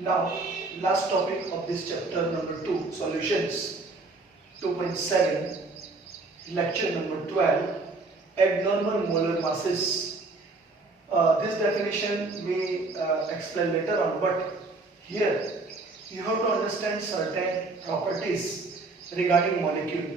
Now, last topic of this chapter number 2, solutions 2.7, lecture number 12, abnormal molar masses. This definition we explain later on, but here you have to understand certain properties regarding molecule.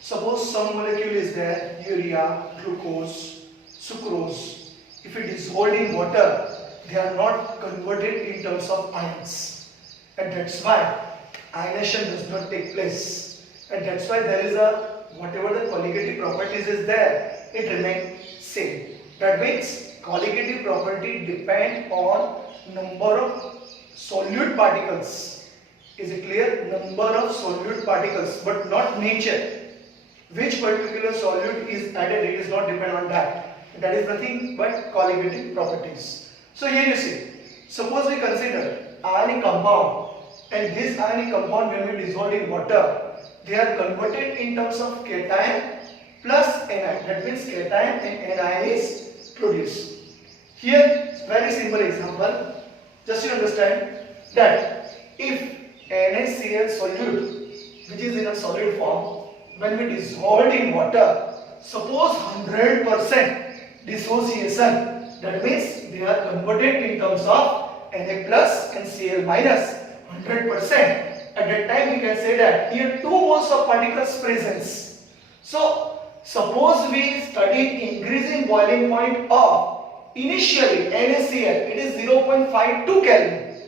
Suppose some molecule is there, urea, glucose, sucrose. If it is dissolved in water, they are not converted in terms of ions, and that's why ionization does not take place, and that's why there is a whatever the colligative properties is there, it remains same. That means colligative property depend on number of solute particles. Is it clear? Number of solute particles, but not nature. Which particular solute is added, it is not depend on that. That is nothing but colligative properties. So here you see, suppose we consider ionic compound, and this ionic compound when we dissolve in water, they are converted in terms of cation plus anion. That means cation and anion is produced. Here, very simple example, just you understand that if NaCl solute, which is in a solid form, when we dissolve in water, suppose 100% dissociation, that means they are converted in terms of Na plus and Cl minus 100%. At that time we can say that here 2 moles of particles presence. So suppose we study increasing boiling point of initially NaCl, it is 0.52 Kelvin,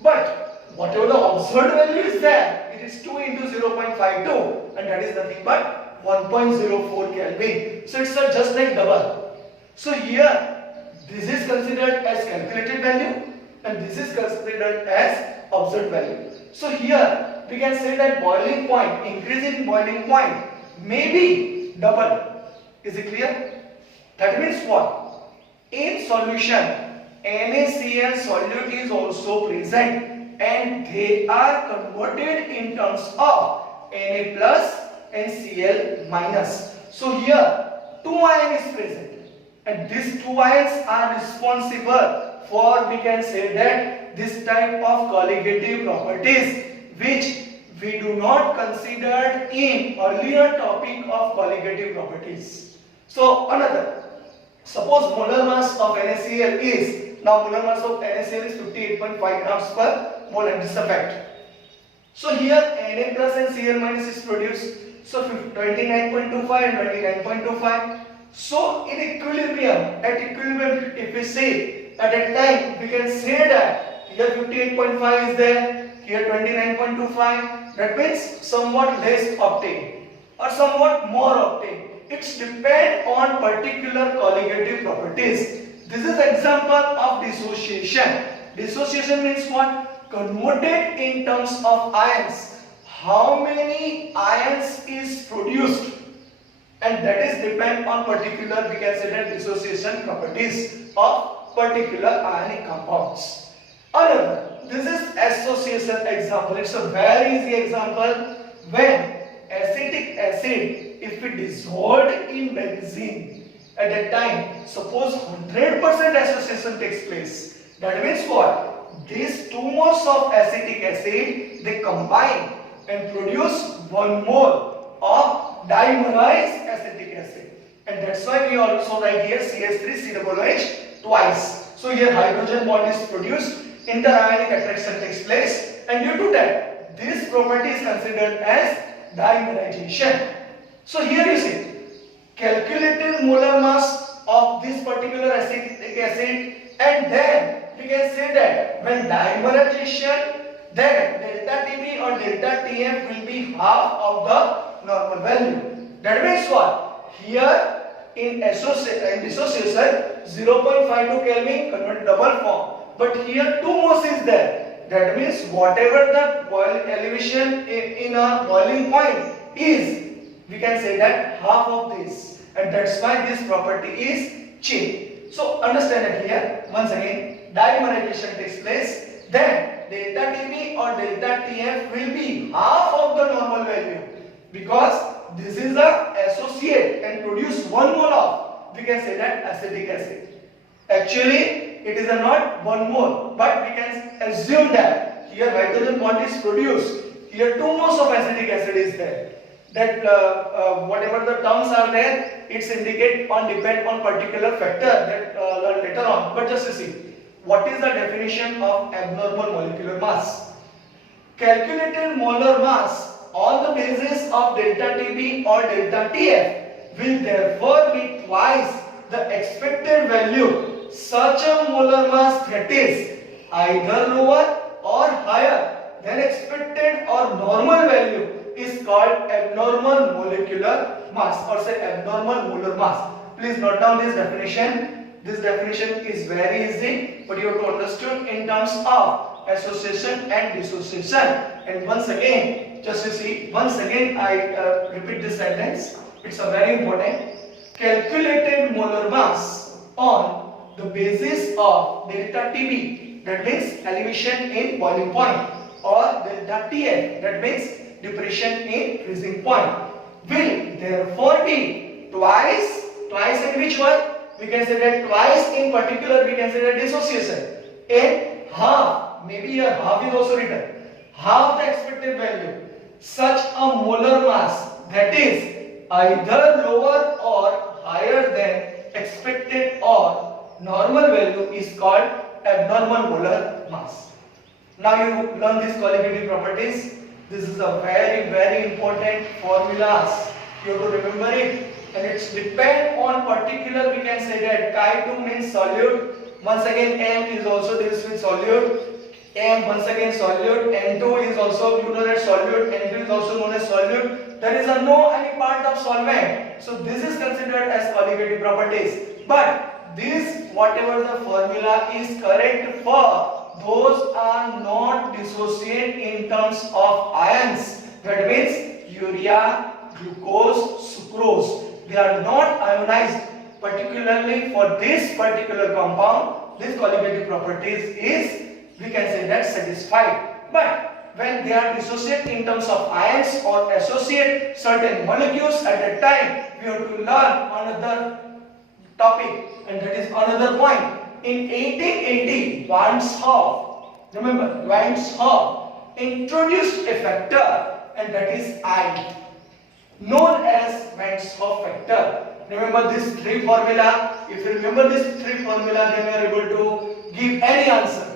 but whatever the observed value is there, it is 2 into 0.52, and that is nothing but 1.04 Kelvin. So it's just like double. So here this is considered as calculated value and this is considered as observed value. So here we can say that boiling point, increase in boiling point may be double. Is it clear? That means what? In solution, NaCl solute is also present and they are converted in terms of Na plus and Cl minus. So here 2 ion is present, and these 2 ions are responsible for, we can say that, this type of colligative properties which we do not consider in earlier topic of colligative properties. So another, suppose molar mass of NaCl is, now molar mass of NaCl is 58.5 grams per mole, and this is a fact. So here Na plus and Cl minus is produced, so 29.25 and 29.25. So in equilibrium, at equilibrium, if we say at that time, we can say that here 58.5 is there, here 29.25. That means somewhat less octane or somewhat more octane. It's depend on particular colligative properties. This is example of dissociation. Dissociation means what? Converted in terms of ions. How many ions is produced? And that is depend on particular, we can say that, dissociation properties of particular ionic compounds. Another, this is association example. It's a very easy example. When acetic acid, if it dissolved in benzene, at that time, suppose 100% association takes place. That means what? These 2 moles of acetic acid, they combine and produce 1 mole of dimerized acetic acid, and that's why we also write here CH3COOH twice. So here hydrogen bond is produced, interionic attraction takes place, and due to that this property is considered as dimerization. So here you see calculated molar mass of this particular acetic acid, and then we can say that when dimerization, then delta Tb or delta Tf will be half of the normal value. That means what? Here in dissociation 0.52 Kelvin convert double form, but here 2 moles is there. That means whatever the boiling elevation in a boiling point is, we can say that half of this, and that's why this property is changed. So understand that here once again dimerization takes place, then delta Tb or delta Tf will be half of the normal value, because this is the associate and produce 1 mole of, we can say that, acetic acid. Actually it is not 1 mole, but we can assume that here hydrogen bond is produced. Here 2 moles of acetic acid is there. That whatever the terms are there, it's indicate on depend on particular factor that learn later on. But just to see, what is the definition of abnormal molecular mass? Calculated molar mass on the basis of delta Tb or delta Tf will therefore be twice the expected value. Such a molar mass that is either lower or higher than expected or normal value is called abnormal molecular mass, or say abnormal molar mass. Please note down this definition. This definition is very easy, but you have to understand in terms of association and dissociation. And once again, just to see, once again I repeat this sentence. It's a very important. Calculated molar mass on the basis of delta Tb, that means elevation in boiling point, or delta Tf, that means depression in freezing point, will therefore be twice in which one? We can say that twice in particular we can say that dissociation. In half, maybe here half is also written, half the expected value. Such a molar mass that is either lower or higher than expected or normal value is called abnormal molar mass. Now you learn these qualitative properties. This is a very important formulas. You have to remember it, and it's depend on particular. We can say that Chi2 means solute. Once again, M is also this with solute. M once again solute. N2 is also, you know that solute. N2 is also known as solute. There is no any part of solvent. So this is considered as qualitative properties. But this whatever the formula is correct for, those are not dissociate in terms of ions. That means urea, glucose, sucrose. They are not ionized. Particularly for this particular compound, this qualitative properties is, we can say that, satisfied. But when they are dissociate in terms of ions or associate certain molecules, at that time we have to learn another topic, and that is another point. In 1880, Hoff, remember, Hoff introduced a factor, and that is I, known as Hoff factor. Remember this three formula. If you remember this three formula, then you are able to give any answer.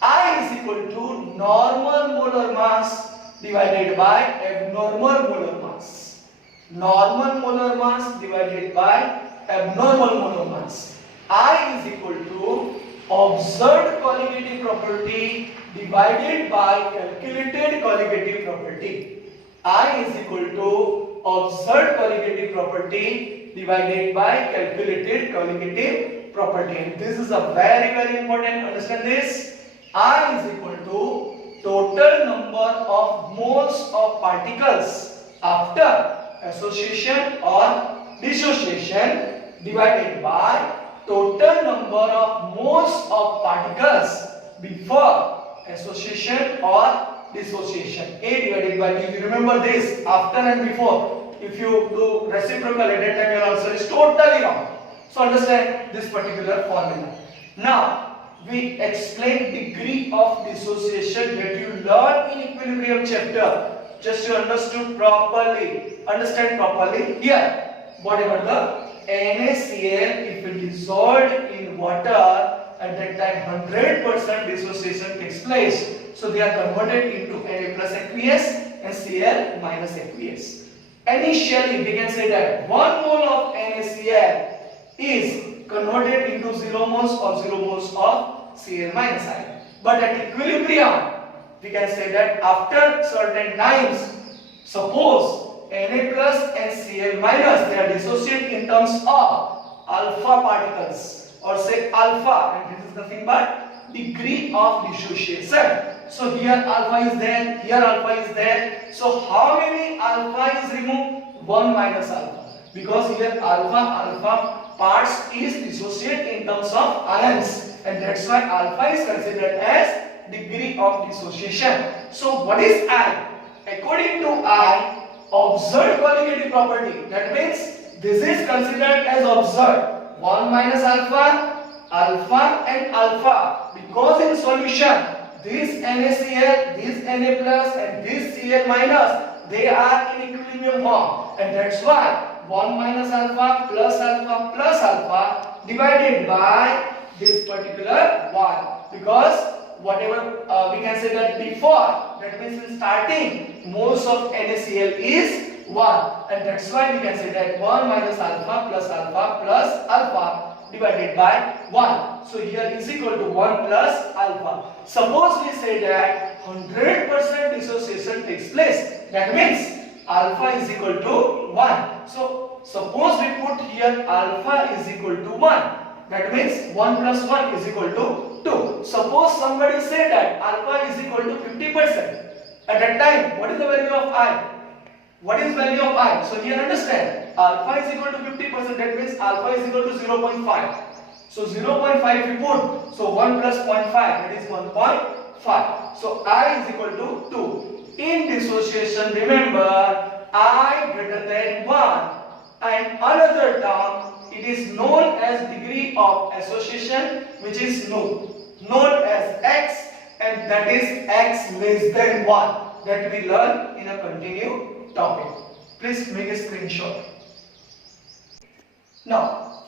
I is equal to normal molar mass divided by abnormal molar mass. Normal molar mass divided by abnormal molar mass. I is equal to observed qualitative property divided by calculated qualitative property. I is equal to observed qualitative property divided by calculated qualitative property. And this is a very important. Understand this. I is equal to total number of moles of particles after association or dissociation divided by total number of moles of particles before association or dissociation. A divided by B. You remember this, after and before. If you do reciprocal, at that time your answer is totally wrong. So understand this particular formula. Now we explain degree of dissociation that you learn in equilibrium chapter. Just you understood properly. Understand properly. Here, whatever the NaCl, if it dissolved in water, at that time 100% dissociation takes place. So they are converted into Na plus aqueous and Cl minus aqueous. Initially, we can say that 1 mole of NaCl is converted into 0 moles or 0 moles of Cl minus ion. But at equilibrium, we can say that after certain times, suppose Na plus and Cl minus, they are dissociate in terms of alpha particles, or say alpha, and this is nothing but degree of dissociation. So here alpha is there, here alpha is there. So how many alpha is removed? 1 minus alpha. Because here alpha parts is dissociate in terms of ions, and that's why alpha is considered as degree of dissociation. So what is I? According to I, observed qualitative property, that means this is considered as observed. 1 minus alpha alpha and alpha, because in solution this NaCl, this Na plus and this Cl minus, they are in equilibrium form, and that's why 1 minus alpha plus alpha plus alpha divided by this particular 1, because whatever we can say that before, that means in starting, moles of NaCl is 1, and that's why we can say that 1 minus alpha plus alpha divided by 1. So here is equal to 1 plus alpha. Suppose we say that 100% dissociation takes place, that means alpha is equal to 1. So suppose we put here alpha is equal to 1, that means 1 plus 1 is equal to 2. Suppose somebody say that alpha is equal to 50%. At that time, what is the value of I? What is value of I? So here understand, alpha is equal to 50%, that means alpha is equal to 0.5. So 0.5 we put, so 1 plus 0.5, that is 1.5. So I is equal to 2. In dissociation, remember, I greater than 1. And another term, it is known as degree of association, which is known as X, and that is X less than 1, that we learn in a continued topic. Please make a screenshot. Now,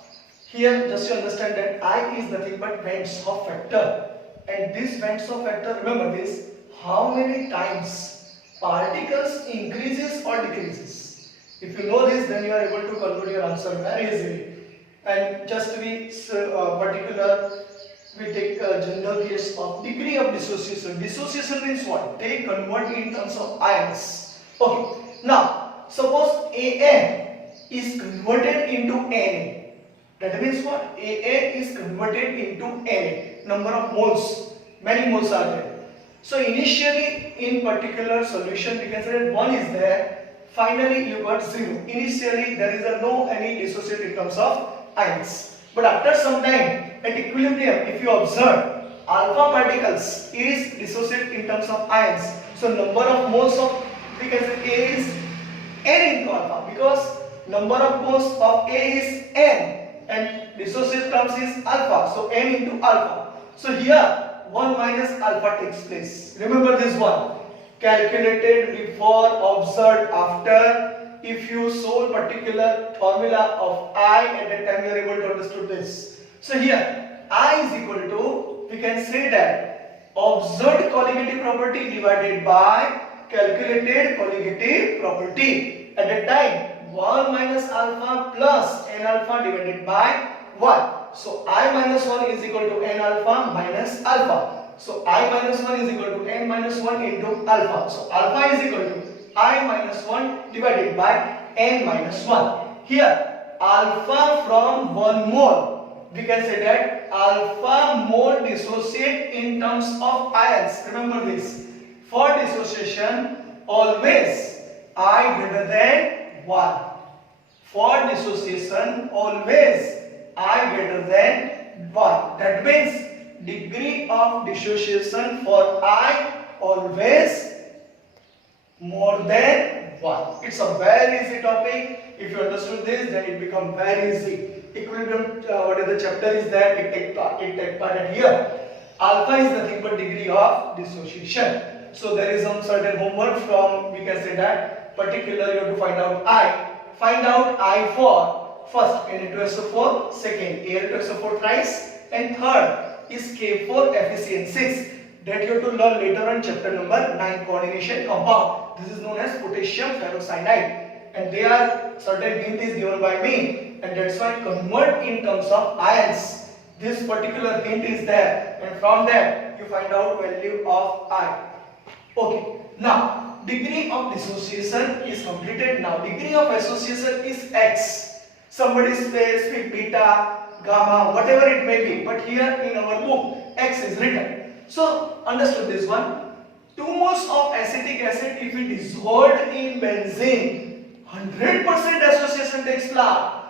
here just to understand that I is nothing but Hoff factor, and this Hoff factor, remember this, how many times particles increases or decreases. If you know this, then you are able to convert your answer very easily. And just to be particular, we take a general case of degree of dissociation. Dissociation means what? They convert in terms of ions. Okay. Now, suppose AN is converted into Na. That means what? AN is converted into Na. Number of moles. Many moles are there. So initially, in particular solution, we can say that 1 is there. Finally, you got 0. Initially, there is no any dissociate in terms of ions. But after some time, at equilibrium, if you observe, alpha particles is dissociate in terms of ions. So number of moles of, we can say A is N into alpha, because number of moles of A is N and dissociate terms is alpha. So N into alpha. So here 1 minus alpha takes place. Remember this one. Calculated before, observed after. If you solve particular formula of I, at that time you are able to understand this. So here I is equal to, we can say that observed colligative property divided by calculated colligative property. At that time 1 minus alpha plus n alpha divided by 1. So I minus 1 is equal to n alpha minus alpha. So I minus 1 is equal to n minus 1 into alpha. So alpha is equal to I minus 1 divided by n minus 1. Here alpha from 1 mole, we can say that alpha mole dissociate in terms of ions. Remember this. For dissociation, always I greater than 1. For dissociation, always I greater than 1. That means degree of dissociation for I always more than 1. It's a very easy topic. If you understood this, then it becomes very easy. Equilibrium, whatever the chapter is there, it take part at here. Alpha is nothing but degree of dissociation. So there is some certain homework from, we can say that, particular you have to find out I. Find out I for first Na2SO4, second Al2SO4 thrice, and third is K4 FeCN6. That you have to learn later on chapter number 9, coordination compound. This is known as potassium ferrocyanide, and they are certain hint is given by me, and that's why convert in terms of ions. This particular hint is there, and from there you find out value of I. Okay, now degree of dissociation is completed. Now degree of association is X. Somebody specific beta, gamma, whatever it may be, but here in our book X is written. So understood this one. 2 moles of acetic acid, if it is dissolved in benzene, 100% association takes part.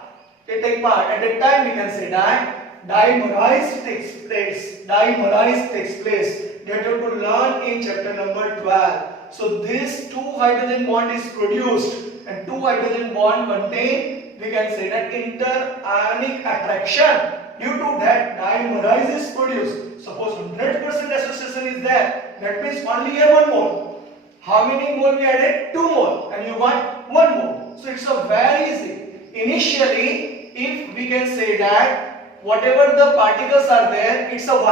At that time we can say that dimerized takes place. Dimerized takes place. That you have to learn in chapter number 12. So this 2 hydrogen bond is produced, and 2 hydrogen bond contain, we can say that, interionic attraction. due to that dimerize is produced. Suppose 100% association is there, that means only here 1 mole. How many mole we added? 2 mole, and you want 1 mole. So it's a very easy. Initially, if we can say that whatever the particles are there, it's a 1.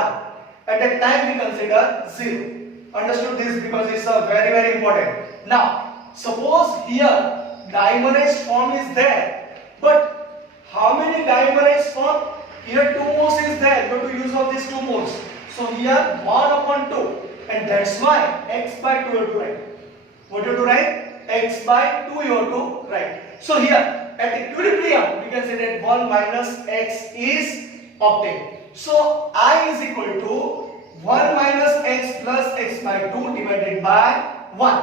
At that time we consider 0. Understood this because it's a very important. Now, suppose here dimerized form is there, but how many dimerized form? Here 2 moles is there. You have to use of these 2 moles. So here 1/2, and that's why x by 2 you have to write. What you have to write? X by 2 you have to write. So here at equilibrium we can say that 1 minus x is obtained. So I is equal to 1 minus x plus x by 2 divided by 1.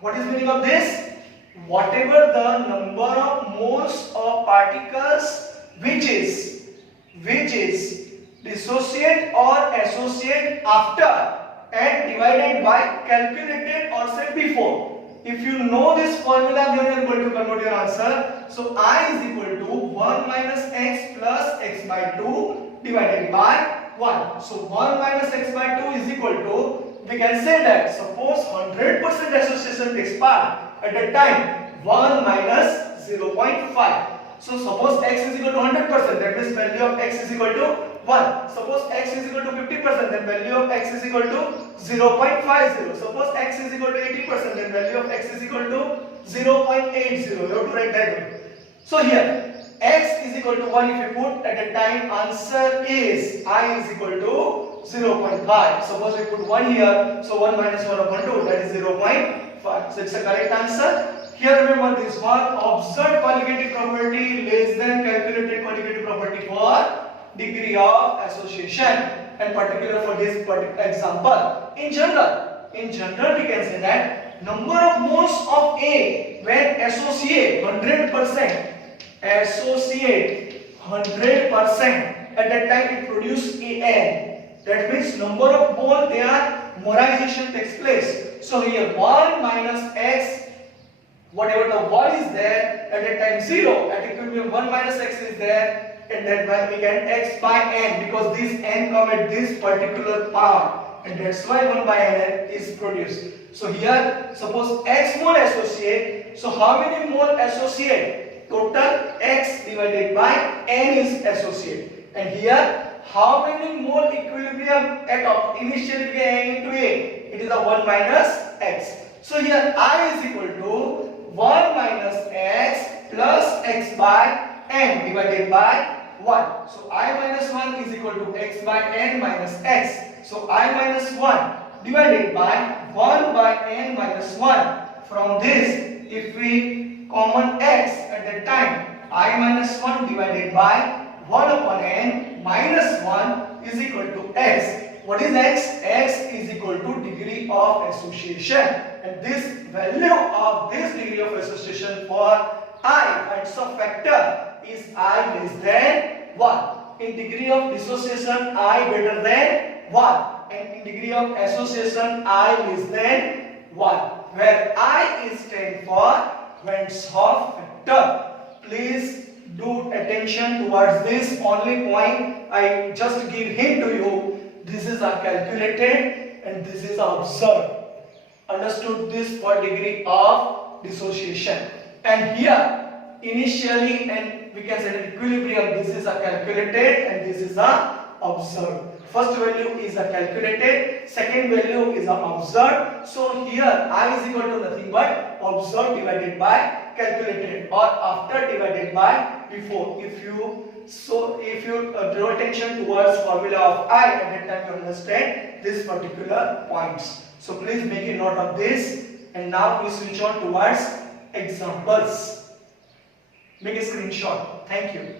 What is meaning of this? Whatever the number of moles of particles which is dissociate or associate after and divided by calculated or said before. If you know this formula, then you are going to convert your answer. So I is equal to 1 minus x plus x by 2 divided by 1. So 1 minus x by 2 is equal to, we can say that suppose 100% association takes part, at that time 1 minus 0.5. So suppose x is equal to 100%, that means value of x is equal to 1. Suppose x is equal to 50%, then value of x is equal to 0.50. Suppose x is equal to 80%, then value of x is equal to 0.80. You have to write that one. So here x is equal to 1 if you put, at the time answer is I is equal to 0.5. Suppose we put 1 here, so 1 minus 1 upon 2, that is 0.5. So it's a correct answer. Here remember this one, observed colligative property less than calculated colligative property for degree of association, and particular for this example. In general we can say that number of moles of A when associate 100%, at that time it produce AN. That means number of mole their morization takes place. So here 1 minus x, whatever the 1 is there, at that time 0, at equilibrium 1 minus x is there, and that way we get x by n, because this n come at this particular part, and that's why 1 by n is produced. So here suppose x mole associate, so how many mole associate? Total x divided by n is associate. And here how many mole equilibrium atom? Initially we are into A, it is a 1 minus x. So here I is equal to 1 minus x plus x by n divided by 1. So I minus 1 is equal to x by n minus x. So I minus 1 divided by 1 by n minus 1. From this, if we common x at that time, I minus 1 divided by 1 upon n minus 1 is equal to x. What is x? X is equal to degree of association. And this value of this degree of association for I, it's a factor, is I less than 1. In degree of dissociation, I greater than 1. And in degree of association, I less than 1. Where I is stand for Hoff factor. Please do attention towards this only point. I just give hint to you. This is a calculated and this is observed. Understood this for degree of dissociation. And here initially, and we can say that equilibrium, this is a calculated and this is a observed. First value is a calculated, second value is a observed. So here I is equal to nothing but observed divided by calculated, or after divided by before. If you draw attention towards formula of I, at that time you understand this particular points. So please make a note of this, and now we switch on towards examples. Make a screenshot. Thank you.